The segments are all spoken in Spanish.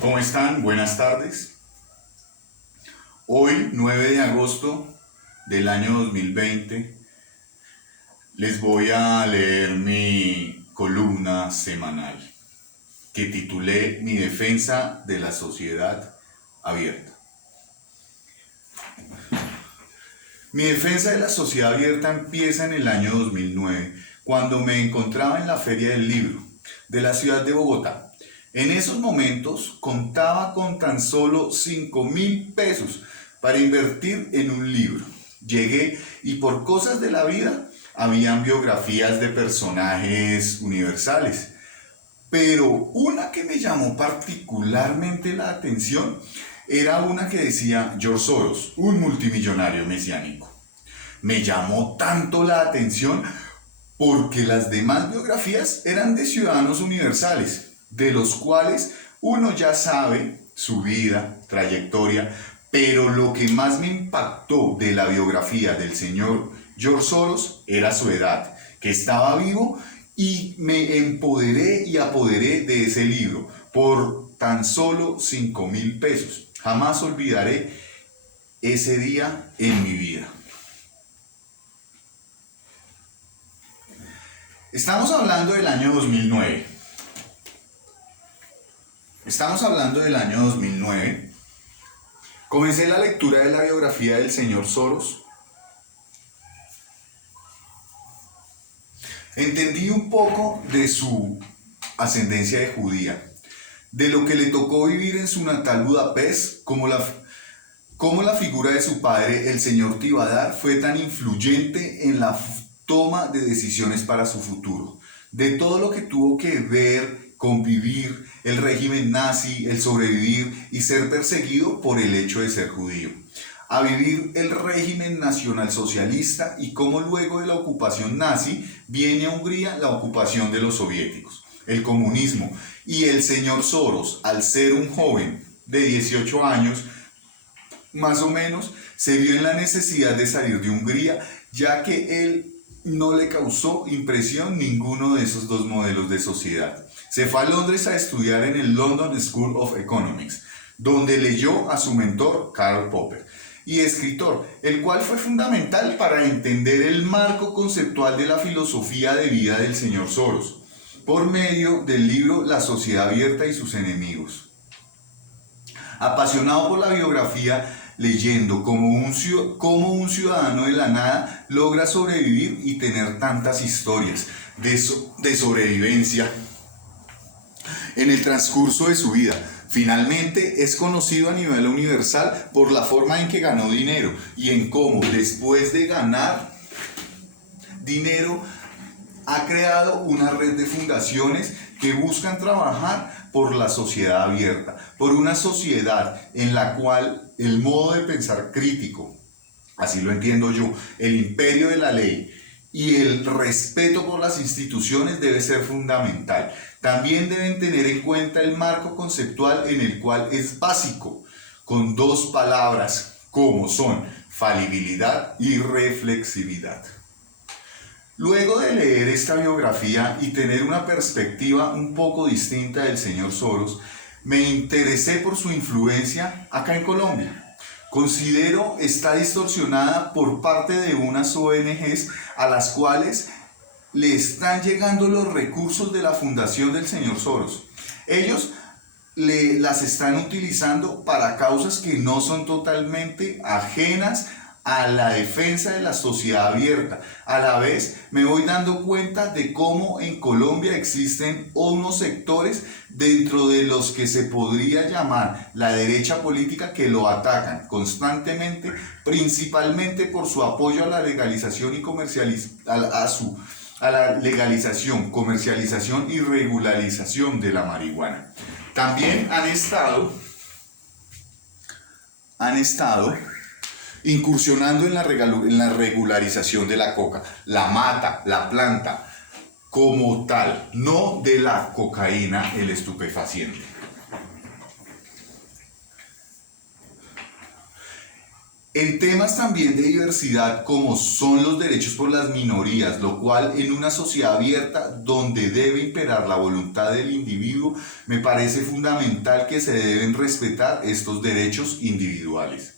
¿Cómo están? Buenas tardes. Hoy, 9 de agosto del año 2020, les voy a leer mi columna semanal que titulé Mi defensa de la sociedad abierta. Mi defensa de la sociedad abierta empieza en el año 2009, cuando me encontraba en la Feria del Libro de la ciudad de Bogotá. En esos momentos contaba con tan solo 5.000 pesos para invertir en un libro. Llegué y por cosas de la vida habían biografías de personajes universales. Pero una que me llamó particularmente la atención era una que decía George Soros, un multimillonario mesiánico. Me llamó tanto la atención porque las demás biografías eran de ciudadanos universales, de los cuales uno ya sabe su vida, trayectoria, pero lo que más me impactó de la biografía del señor George Soros era su edad, que estaba vivo, y me empoderé y apoderé de ese libro por tan solo 5.000 pesos. Jamás olvidaré ese día en mi vida. Estamos hablando del año 2009. Comencé la lectura de la biografía del señor Soros. Entendí un poco de su ascendencia de judía, de lo que le tocó vivir en su natal Budapest, cómo la figura de su padre, el señor Tivadar, fue tan influyente en la toma de decisiones para su futuro, de todo lo que tuvo que ver, convivir, el régimen nazi, el sobrevivir y ser perseguido por el hecho de ser judío, a vivir el régimen nacionalsocialista y cómo luego de la ocupación nazi viene a Hungría la ocupación de los soviéticos, el comunismo, y el señor Soros, al ser un joven de 18 años, más o menos, se vio en la necesidad de salir de Hungría, ya que él no le causó impresión ninguno de esos dos modelos de sociedad. Se fue a Londres a estudiar en el London School of Economics, donde leyó a su mentor Karl Popper, y escritor, el cual fue fundamental para entender el marco conceptual de la filosofía de vida del señor Soros, por medio del libro La sociedad abierta y sus enemigos. Apasionado por la biografía, leyendo cómo un ciudadano de la nada logra sobrevivir y tener tantas historias de sobrevivencia en el transcurso de su vida. Finalmente es conocido a nivel universal por la forma en que ganó dinero y en cómo, después de ganar dinero, ha creado una red de fundaciones que buscan trabajar por la sociedad abierta, por una sociedad en la cual el modo de pensar crítico, así lo entiendo yo, el imperio de la ley y el respeto por las instituciones debe ser fundamental. También deben tener en cuenta el marco conceptual en el cual es básico, con dos palabras como son falibilidad y reflexividad. Luego de leer esta biografía y tener una perspectiva un poco distinta del señor Soros, me interesé por su influencia acá en Colombia. Considero está distorsionada por parte de unas ONGs a las cuales le están llegando los recursos de la fundación del señor Soros. Ellos las están utilizando para causas que no son totalmente ajenas a la defensa de la sociedad abierta. A la vez me voy dando cuenta de cómo en Colombia existen unos sectores dentro de los que se podría llamar la derecha política que lo atacan constantemente, principalmente por su apoyo a la legalización y a la legalización, comercialización y regularización de la marihuana. También han estado incursionando en la regularización de la coca, la mata, la planta, como tal, no de la cocaína, el estupefaciente. En temas también de diversidad como son los derechos por las minorías, lo cual en una sociedad abierta donde debe imperar la voluntad del individuo, me parece fundamental que se deben respetar estos derechos individuales.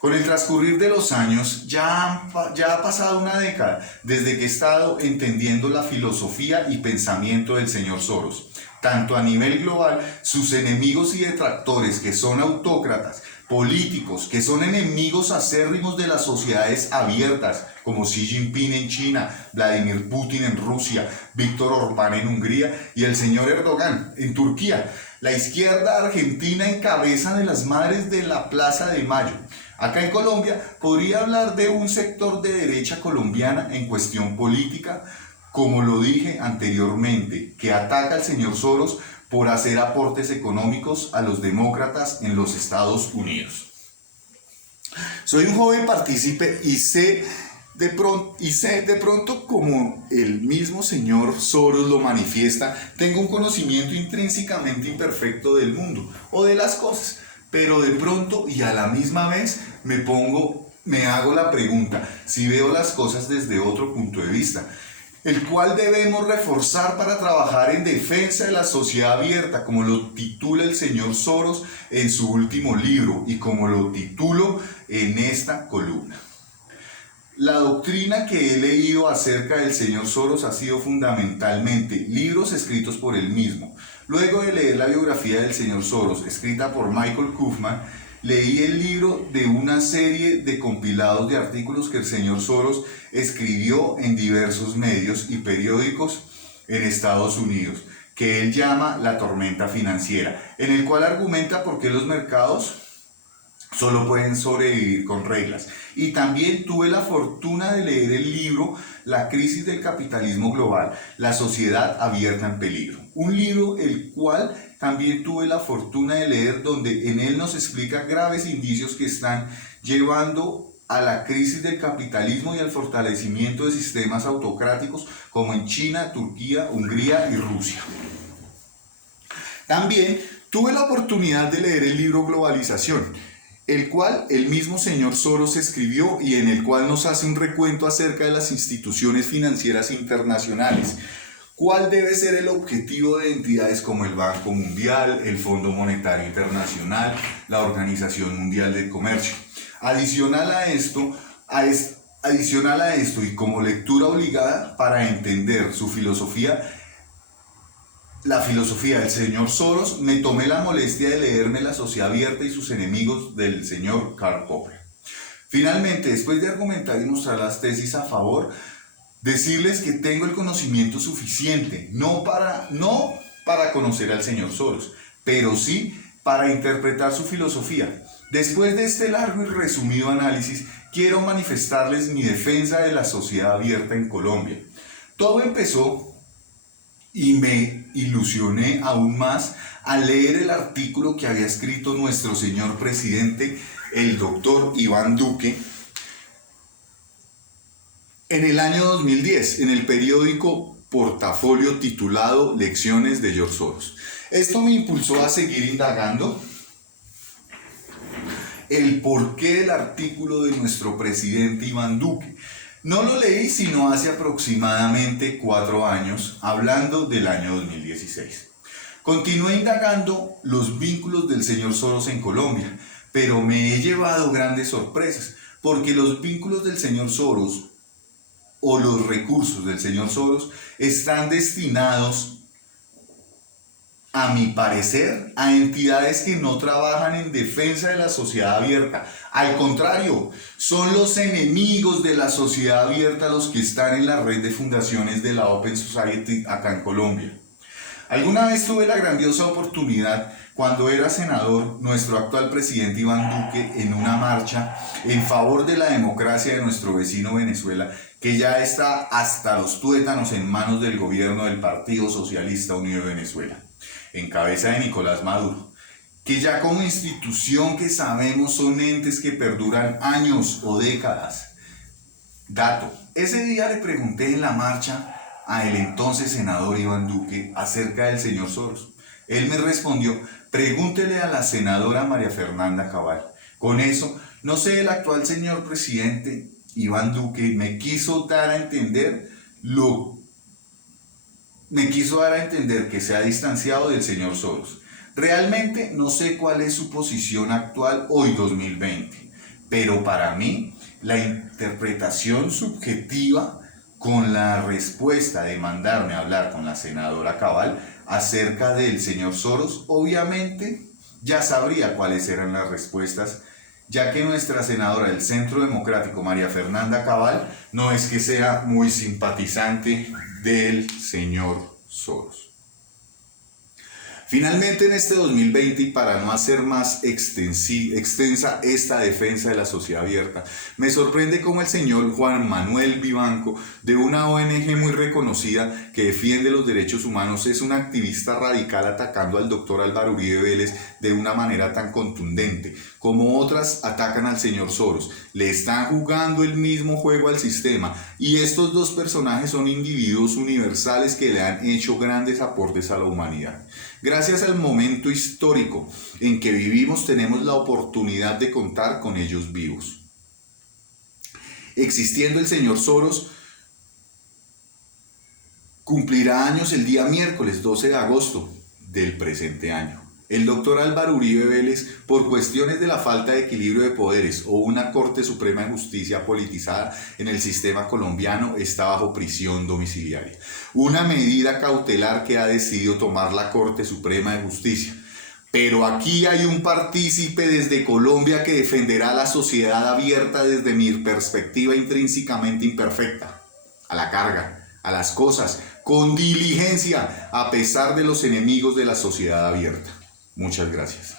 Con el transcurrir de los años, ya ha pasado una década desde que he estado entendiendo la filosofía y pensamiento del señor Soros. Tanto a nivel global, sus enemigos y detractores, que son autócratas, políticos, que son enemigos acérrimos de las sociedades abiertas, como Xi Jinping en China, Vladimir Putin en Rusia, Víctor Orbán en Hungría y el señor Erdogan en Turquía. La izquierda argentina en cabeza de las madres de la Plaza de Mayo. Acá en Colombia podría hablar de un sector de derecha colombiana en cuestión política, como lo dije anteriormente, que ataca al señor Soros por hacer aportes económicos a los demócratas en los Estados Unidos. Soy un joven partícipe y sé de pronto, como el mismo señor Soros lo manifiesta, tengo un conocimiento intrínsecamente imperfecto del mundo o de las cosas. Pero de pronto y a la misma vez me hago la pregunta si veo las cosas desde otro punto de vista, el cual debemos reforzar para trabajar en defensa de la sociedad abierta, como lo titula el señor Soros en su último libro y como lo titulo en esta columna. La doctrina que he leído acerca del señor Soros ha sido fundamentalmente libros escritos por él mismo. Luego de leer la biografía del señor Soros, escrita por Michael Kaufman, leí el libro de una serie de compilados de artículos que el señor Soros escribió en diversos medios y periódicos en Estados Unidos, que él llama La tormenta financiera, en el cual argumenta por qué los mercados solo pueden sobrevivir con reglas. Y también tuve la fortuna de leer el libro La crisis del capitalismo global, la sociedad abierta en peligro. Un libro el cual también tuve la fortuna de leer, donde en él nos explica graves indicios que están llevando a la crisis del capitalismo y al fortalecimiento de sistemas autocráticos como en China, Turquía, Hungría y Rusia. También tuve la oportunidad de leer el libro Globalización, el cual el mismo señor Soros escribió y en el cual nos hace un recuento acerca de las instituciones financieras internacionales. ¿Cuál debe ser el objetivo de entidades como el Banco Mundial, el Fondo Monetario Internacional, la Organización Mundial del Comercio? Adicional a esto y como lectura obligada para entender su filosofía, la filosofía del señor Soros, me tomé la molestia de leerme La sociedad abierta y sus enemigos del señor Karl Popper. Finalmente, después de argumentar y mostrar las tesis a favor, decirles que tengo el conocimiento suficiente, no para conocer al señor Soros, pero sí para interpretar su filosofía. Después de este largo y resumido análisis, quiero manifestarles mi defensa de la sociedad abierta en Colombia. Todo empezó y me ilusioné aún más al leer el artículo que había escrito nuestro señor presidente, el doctor Iván Duque, en el año 2010, en el periódico Portafolio titulado Lecciones de George Soros. Esto me impulsó a seguir indagando el porqué del artículo de nuestro presidente Iván Duque. No lo leí sino hace aproximadamente 4 años, hablando del año 2016. Continué indagando los vínculos del señor Soros en Colombia, pero me he llevado grandes sorpresas, porque los vínculos del señor Soros o los recursos del señor Soros están destinados, a mi parecer, a entidades que no trabajan en defensa de la sociedad abierta. Al contrario, son los enemigos de la sociedad abierta los que están en la red de fundaciones de la Open Society acá en Colombia. Alguna vez tuve la grandiosa oportunidad, cuando era senador, nuestro actual presidente Iván Duque, en una marcha en favor de la democracia de nuestro vecino Venezuela, que ya está hasta los tuétanos en manos del gobierno del Partido Socialista Unido de Venezuela, en cabeza de Nicolás Maduro, que ya como institución que sabemos son entes que perduran años o décadas. Dato, ese día le pregunté en la marcha a el entonces senador Iván Duque acerca del señor Soros. Él me respondió: pregúntele a la senadora María Fernanda Cabal. Con eso No sé, el actual señor presidente Iván Duque me quiso dar a entender que se ha distanciado del señor Soros. Realmente no sé cuál es su posición actual hoy 2020, pero para mí la interpretación subjetiva con la respuesta de mandarme a hablar con la senadora Cabal acerca del señor Soros, obviamente ya sabría cuáles eran las respuestas, ya que nuestra senadora del Centro Democrático, María Fernanda Cabal, no es que sea muy simpatizante del señor Soros. Finalmente, en este 2020, y para no hacer más extensa esta defensa de la sociedad abierta, me sorprende cómo el señor Juan Manuel Vivanco, de una ONG muy reconocida que defiende los derechos humanos, es un activista radical atacando al doctor Álvaro Uribe Vélez de una manera tan contundente, como otras atacan al señor Soros. Le están jugando el mismo juego al sistema, y estos dos personajes son individuos universales que le han hecho grandes aportes a la humanidad. Gracias al momento histórico en que vivimos, tenemos la oportunidad de contar con ellos vivos. Existiendo el señor Soros, cumplirá años el día miércoles 12 de agosto del presente año. El doctor Álvaro Uribe Vélez, por cuestiones de la falta de equilibrio de poderes o una Corte Suprema de Justicia politizada en el sistema colombiano, está bajo prisión domiciliaria. Una medida cautelar que ha decidido tomar la Corte Suprema de Justicia. Pero aquí hay un partícipe desde Colombia que defenderá la sociedad abierta desde mi perspectiva intrínsecamente imperfecta. A la carga, a las cosas, con diligencia, a pesar de los enemigos de la sociedad abierta. Muchas gracias.